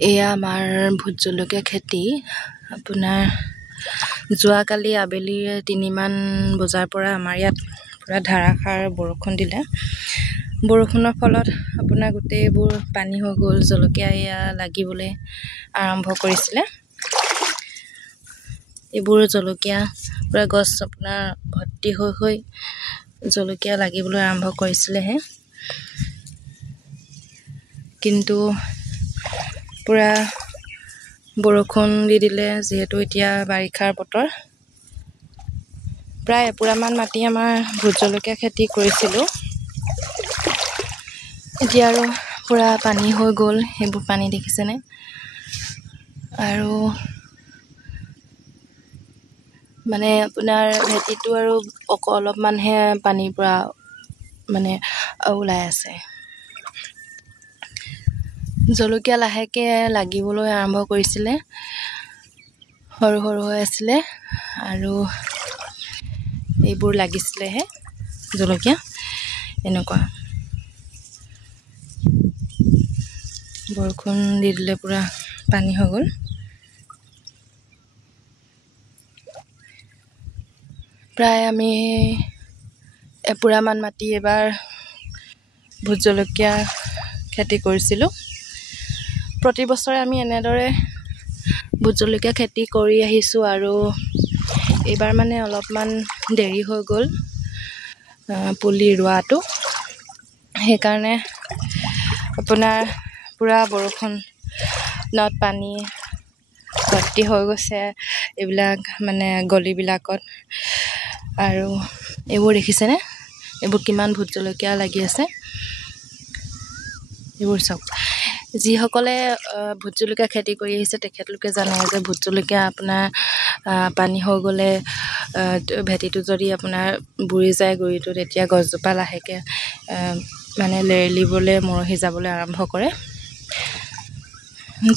এয়া আমাৰ ভোট জলকীয়া খেতি। আপোনাৰ যোৱাকালি আবেলি 3মান বজাৰ পৰা আমাৰ ইয়াত পুৰা ধাৰাসাৰ বৰষুণ দিলে। বৰষুণৰ ফলত আপোনাৰ গোটেইবোৰ পানী হৈ গ'ল। জলকীয়া এয়া লাগিবলৈ আৰম্ভ কৰিছিলে। এইবোৰ জলকীয়া পুৰা গছ আপোনাৰ ভৰ্তি হৈ জলকীয়া লাগিবলৈ আৰম্ভ কৰিছিলেহে, কিন্তু পুৰা বৰষুণ দি দিলে। যিহেতু এতিয়া বাৰিষাৰ বতৰ, প্ৰায় এপোৰামান মাটি আমাৰ ভোট জলকীয়া খেতি কৰিছিলোঁ। এতিয়া আৰু পুৰা পানী হৈ গ'ল। সেইবোৰ পানী দেখিছেনে? আৰু মানে আপোনাৰ ভেটিটো আৰু অলপমানহে পানীৰ পৰা মানে ওলাই আছে। জলকীয়া লাহেকৈ লাগিবলৈ আৰম্ভ কৰিছিলে। সৰু সৰু হৈ আছিলে আৰু এইবোৰ লাগিছিলেহে জলকীয়া। এনেকুৱা বৰষুণ দি দিলে পুৰা পানী হৈ গ'ল। প্ৰায় আমি এপোৰামান মাটি এবাৰ ভোট জলকীয়া খেতি কৰিছিলোঁ। প্ৰতি বছৰে আমি এনেদৰে ভোট জলকীয়া খেতি কৰি আহিছোঁ, আৰু এইবাৰ মানে অলপমান দেৰি হৈ গ'ল পুলি ৰোৱাটো। সেইকাৰণে আপোনাৰ পুৰা বৰষুণত পানী ভৰ্তি হৈ গৈছে এইবিলাক মানে গলিবিলাকত। আৰু এইবোৰ দেখিছেনে? এইবোৰ কিমান ভোট জলকীয়া লাগি আছে। এইবোৰ চাওক। যিসকলে ভোট জলকীয়া খেতি কৰি আহিছে তেখেতলোকে জানে যে ভোট জলকীয়া আপোনাৰ পানী হৈ গ'লে ভেটিটো যদি আপোনাৰ বুৰি যায় গুৰিটো, তেতিয়া গছজোপা লাহেকৈ মানে লেৰেলিবলৈ মৰহি যাবলৈ আৰম্ভ কৰে।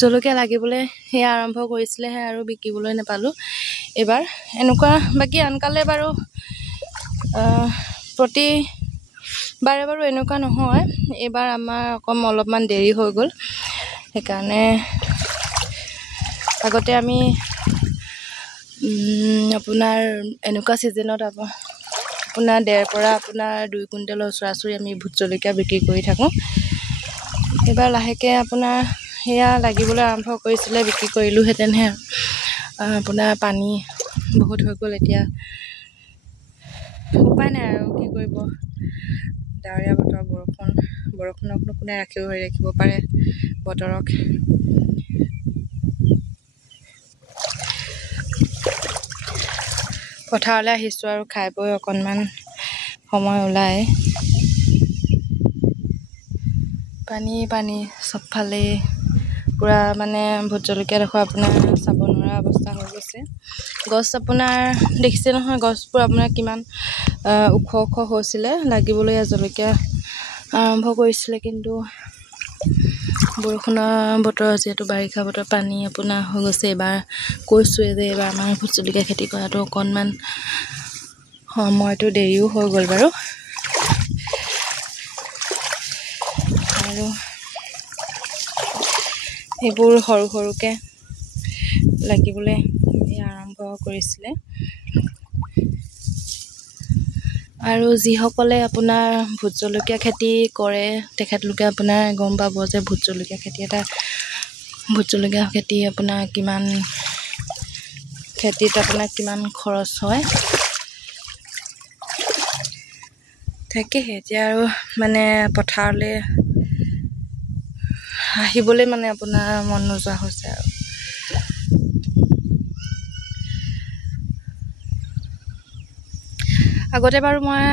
জলকীয়া লাগিবলৈ সেয়া আৰম্ভ কৰিছিলেহে, আৰু বিকিবলৈ নাপালোঁ এইবাৰ। এনেকুৱা বাকী আনকালে বাৰু প্ৰতিবাৰে বাৰু এনেকুৱা নহয়। এইবাৰ আমাৰ অলপমান দেৰি হৈ গ'ল। সেইকাৰণে আগতে আমি আপোনাৰ এনেকুৱা ছিজনত আপোনাৰ 1.5 পৰা আপোনাৰ 2 কুইণ্টেলৰ ওচৰা-ওচৰি আমি ভোট জলকীয়া বিক্ৰী কৰি থাকোঁ। এইবাৰ লাহেকৈ আপোনাৰ সেয়া লাগিবলৈ আৰম্ভ কৰিছিলে, বিক্ৰী কৰিলোঁহেঁতেনহে। আপোনাৰ পানী বহুত হৈ গ'ল। এতিয়া উপায় নাই আৰু কি কৰিব। ডাৱৰীয়া বতৰ, বৰষুণকনো কোনে ৰাখিব পাৰে বতৰক। পথাৰলৈ আহিছোঁ আৰু খাই বৈ অকণমান সময় ওলাই। পানী চবফালে পুৰা মানে ভোট জলকীয়াডোখৰ আপোনাৰ চাব নোৱাৰা অৱস্থা হৈ গৈছে। গছ আপোনাৰ দেখিছে নহয়, গছবোৰ আপোনাৰ কিমান ওখ হৈছিলে। লাগিবলৈ জলকীয়া আৰম্ভ কৰিছিলে, কিন্তু বৰষুণৰ বতৰ, যিহেতু বাৰিষা বতৰ, পানী আপোনাৰ হৈ গৈছে। এইবাৰ কৈছোঁৱে যে এইবাৰ আমাৰ ভোট জলকীয়া খেতি কৰাটো অকণমান সময়টো দেৰিও হৈ গ'ল বাৰু। আৰু এইবোৰ সৰু সৰুকৈ লাগিবলৈ আৰম্ভ কৰিছিলে। আৰু যিসকলে আপোনাৰ ভোট জলকীয়া খেতি কৰে তেখেতলোকে আপোনাৰ গম পাব যে ভোট জলকীয়া খেতি আপোনাৰ কিমান খৰচ হয়। তাকেহে এতিয়া আৰু মানে পথাৰলৈ আহিবলৈ মানে আপোনাৰ মন নোযোৱা হৈছে আৰু। আগতে বাৰু মই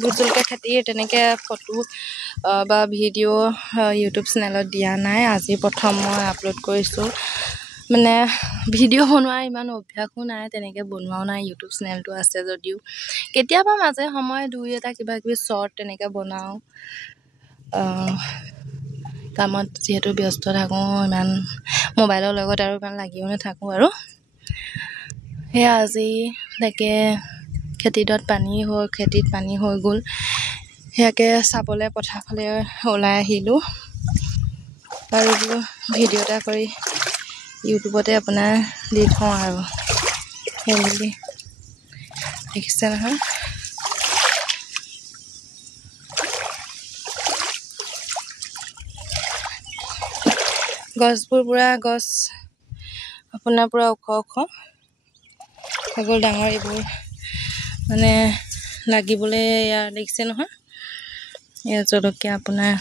ভোট জলকীয়া খেতিৰ তেনেকৈ ফটো বা ভিডিঅ' ইউটিউব চেনেলত দিয়া নাই। আজি প্ৰথম মই আপলোড কৰিছোঁ। মানে ভিডিঅ' বনোৱাৰ ইমান অভ্যাসো নাই, তেনেকৈ বনোৱাও নাই। ইউটিউব চেনেলটো আছে যদিও কেতিয়াবা মাজে সময়ে 2-এটা কিবাকিবি শ্বৰ্ট তেনেকৈ বনাওঁ। কামত যিহেতু ব্যস্ত থাকোঁ, ইমান মোবাইলৰ লগত আৰু ইমান লাগিও নাথাকোঁ আৰু। সেয়া আজি তাকে খেতিত পানী হৈ গ'ল। সেয়াকে চাবলৈ পথাৰফালে ওলাই আহিলোঁ। আৰু বোলো ভিডিঅ' এটা কৰি ইউটিউবতে আপোনাৰ দি থওঁ আৰু সেই বুলি দেখিছে নহয়। গছবোৰ পুৰা গছ আপোনাৰ পুৰা ওখ ওখ সেইবোৰ ডাঙৰ, এইবোৰ মানে লাগিবলৈ ইয়াৰ দেখিছে নহয়। ইয়াত জলকীয়া আপোনাৰ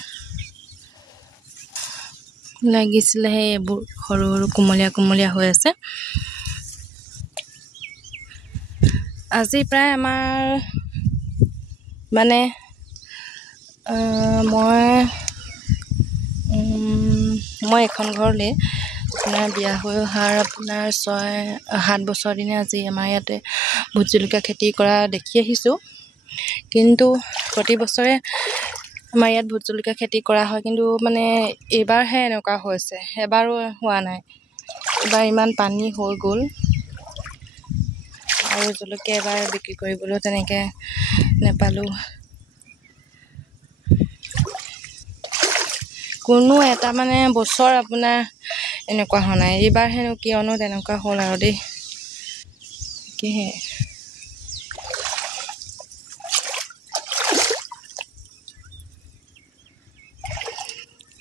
লাগিছিলেহে, এইবোৰ সৰু সৰু কোমলীয়া কোমলীয়া হৈ আছে। আজি প্ৰায় আমাৰ মানে মই এখন ঘৰলৈ আপোনাৰ বিয়া হৈ অহাৰ আপোনাৰ 6-7 বছৰ দিনে আজি আমাৰ ইয়াতে ভোট জলকীয়া খেতি কৰা দেখি আহিছোঁ। কিন্তু প্ৰতি বছৰে আমাৰ ইয়াত ভোট জলকীয়া খেতি কৰা হয়, কিন্তু মানে এইবাৰহে এনেকুৱা হৈছে, এবাৰো হোৱা নাই। এইবাৰ ইমান পানী হৈ গ'ল আৰু জলকীয়া এবাৰ বিক্ৰী কৰিবলৈও তেনেকৈ নেপালোঁ। কোনো এটা মানে বছৰ আপোনাৰ এনেকুৱা হোৱা নাই, এইবাৰ হেনো কিয়নো তেনেকুৱা হ'ল আৰু দেই। তাকেহে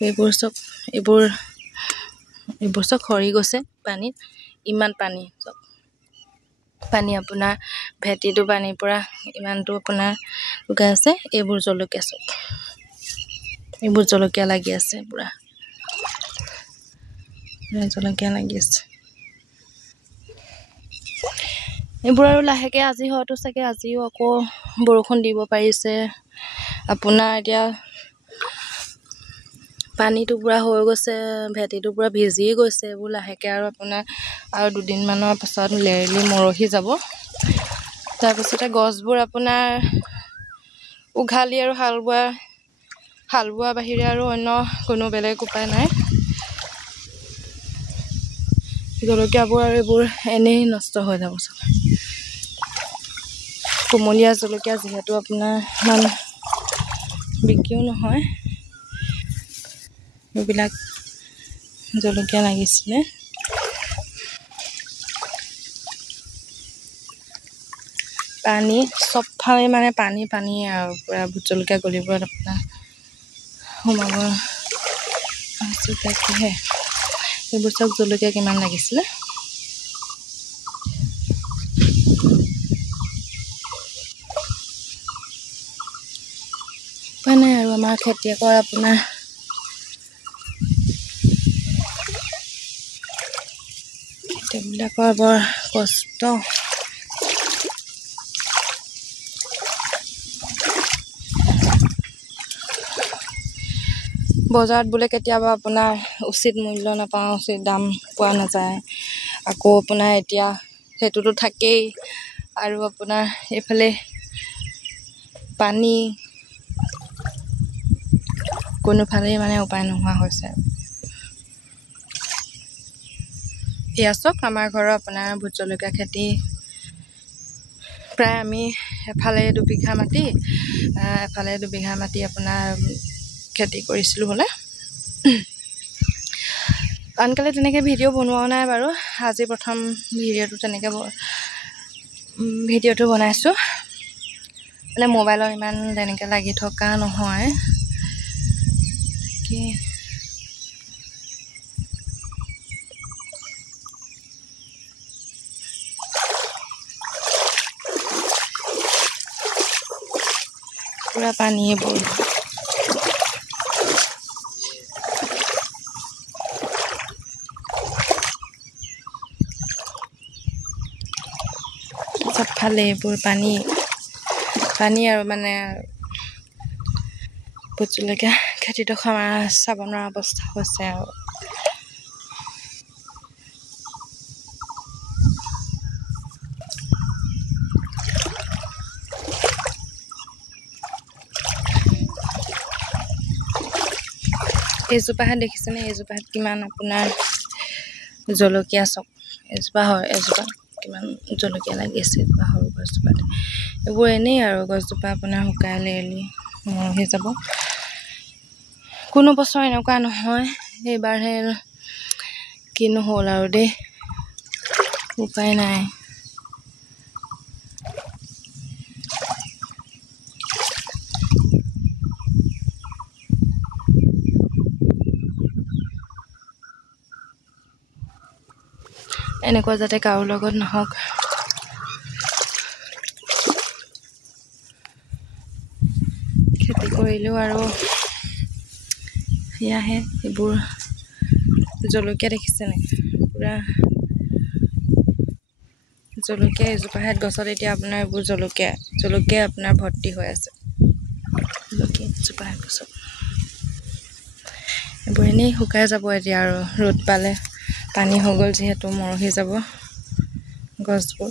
এইবোৰ চব সৰি গৈছে পানীত, ইমান পানী চব পানী আপোনাৰ ভেটিটো পানীৰ পৰা ইমানটো আপোনাৰ লুকাই আছে। এইবোৰ জলকীয়া চব, এইবোৰ জলকীয়া লাগি আছে, পুৰা জলকীয়া লাগি আছে। এইবোৰ আৰু লাহেকৈ আজি হয়তো চাগে আজিও আকৌ বৰষুণ দিব পাৰিছে। আপোনাৰ এতিয়া পানীটো পুৰা হৈ গৈছে, ভেটিটো পুৰা ভিজি গৈছে। এইবোৰ লাহেকৈ আৰু আপোনাৰ আৰু 2 দিনমানৰ পাছত লেৰেলি মৰহি যাব। তাৰপিছতে গছবোৰ আপোনাৰ উঘালি আৰু হাল বোৱা বাহিৰে আৰু অন্য কোনো বেলেগ উপায় নাই। জলকীয়াবোৰ আৰু এইবোৰ এনেই নষ্ট হৈ যাব চব। কুমলীয়া জলকীয়া যিহেতু আপোনাৰ ইমান বিক্ৰীও নহয়, এইবিলাক জলকীয়া লাগিছিলে। পানী চবফালে মানে পানীয়ে আৰু পুৰা ভোট জলকীয়া গলিবোৰত আপোনাৰ সোমাব আছোঁ। তাকেহে এইবোৰ চব জলকীয়া কিমান লাগিছিলে। উপায় নাই আৰু আমাৰ খেতিয়কৰ আপোনাৰ খেতিয়কবিলাকৰ বৰ কষ্ট। বজাৰত বোলে কেতিয়াবা আপোনাৰ উচিত মূল্য নাপাওঁ, উচিত দাম পোৱা নাযায়। আকৌ আপোনাৰ এতিয়া সেইটোতো থাকেই, আৰু আপোনাৰ এইফালে পানী, কোনোফালেই মানে উপায় নোহোৱা হৈছে। এয়া চাওক আমাৰ ঘৰৰ আপোনাৰ ভোট জলকীয়া খেতি প্ৰায় আমি এফালে 2 বিঘা মাটি, এফালে 2 বিঘা মাটি আপোনাৰ খেতি কৰিছিলোঁ হ'লে। আনকালে তেনেকৈ ভিডিঅ' বনোৱাও নাই বাৰু, আজি প্ৰথম ভিডিঅ'টো বনাইছোঁ। মানে মোবাইলৰ ইমান তেনেকৈ লাগি থকা নহয়। পুৰা পানী এইবোৰ। চবফালে এইবোৰ পানী আৰু মানে ভোট জলকীয়া খেতিডোখৰ আমাৰ চাব নোৱাৰা অৱস্থা হৈছে আৰু। এইজোপাহে দেখিছেনে, এইজোপাত কিমান আপোনাৰ জলকীয়া চব। এজোপা কিমান জলকীয়া লাগি আছে, এজোপা সৰু গছজোপাত। এইবোৰ এনেই আৰু গছজোপা আপোনাৰ শুকাই লেৰেলি মৰহি যাব। কোনো বছৰ এনেকুৱা নহয় এইবাৰহে কিনো হ'ল আৰু দেই, উপায় নাই। এনেকুৱা যাতে কাৰো লগত নহওক। খেতি কৰিলেও আৰু সেয়াহে, এইবোৰ জলকীয়া দেখিছে নাই, পুৰা জলকীয়া এজোপাহেঁত গছত এতিয়া আপোনাৰ এইবোৰ জলকীয়া আপোনাৰ ভৰ্তি হৈ আছে। জলকীয়া এজোপাহেঁত গছত এইবোৰ এনেই শুকাই যাব এতিয়া, আৰু ৰ'দ পালে পানী হৈ গ'ল যিহেতু মৰহি যাব গছবোৰ।